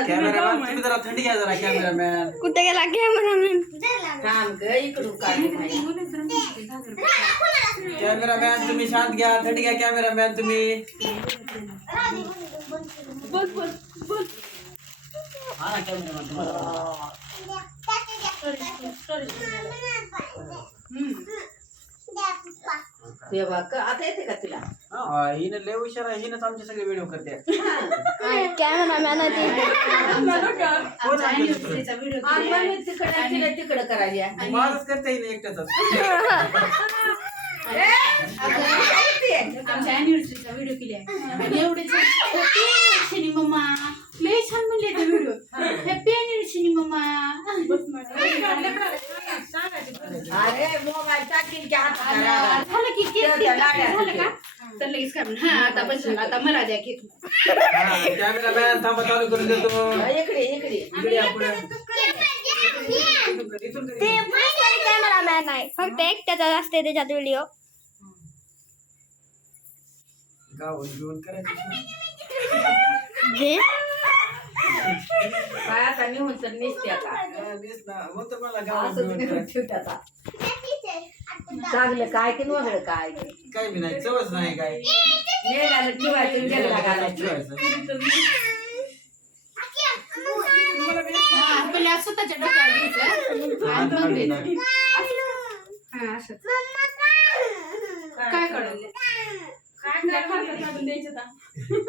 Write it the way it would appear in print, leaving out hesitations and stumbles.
Cameraman तुम्ही जरा थंडी घ्या जरा कॅमेरामॅन कुठे गेला कॅमेरामॅन कॅमेरामॅन तुम्ही शांत घ्या थंडी घ्या कॅमेरामॅन तुम्ही हा ना कॅमेरामॅन तुम्हाला आता येते का तुला हिने लय हुशार आहे हिनंच आमचे सगळे व्हिडिओ करते कॅमेरामॅन तिकडं करायला माझंच करते हिने एकट्याच आमच्या अॅनिव्हर्सरीचा व्हिडिओ केला आणि एवढे छान मम्मा लय छान म्हणले ते व्हिडिओ हॅपी अॅनिव्हर्सरी मम्मा अरे मोबाईल टाकील की हात झालं की केक झालं का तर लगेच काय हा आता बस आता मला द्या केक कॅमेरामॅन थांबा चालू करून देतो इकडे इकडे इकडे या पुढे ते कॅमेरामॅन आहे फक्त एकट्याचा असते त्याच्यात व्हिडिओ गावात घेऊन करायचं जे काय आता निघून तर निसते आता दिस ना मग तर मला गावात असं घेऊन करायचं ठेवतात चांगलं काय की वेगळं काय काय बी नाही चवच नाही काय नेल्याला ठेवायचं गेला घालायचं ठेवायचं पहिले स्वतःच्या डोक्यावर घ्यायचं आणि मग द्यायचं. हा असं काय कळलं काय द्यायचं